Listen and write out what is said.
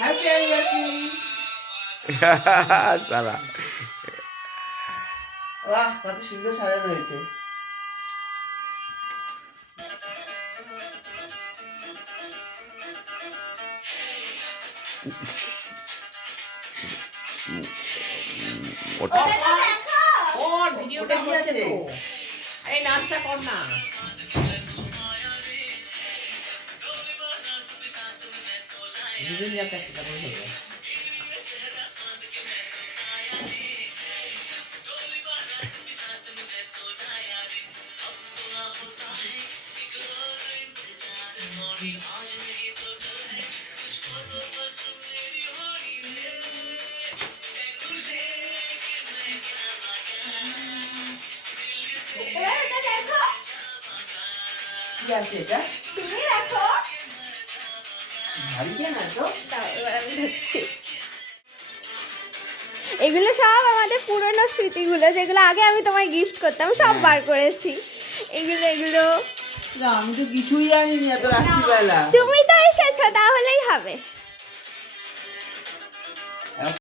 Happy anniversary. সালা বাহ, কত সুন্দর সাজানো হয়েছে। ভিডিওটা হচ্ছে তো। এই নাচটা কর না। দুজন যাতে সেটা বলতে হবে। কি আছে এটা? তুমি দেখো। ভারী কেন তো? এবার আমি ধরছি। এগুলো সব আমাদের পুরনো স্মৃতিগুলো, যেগুলো আগে আমি তোমায় গিফট করতাম, সব বার করেছি। এগুলো না, আমি তো কিছুই জানিনি এত রাত্রিবেলা। তুমি তো এসেছো, তাহলেই হবে।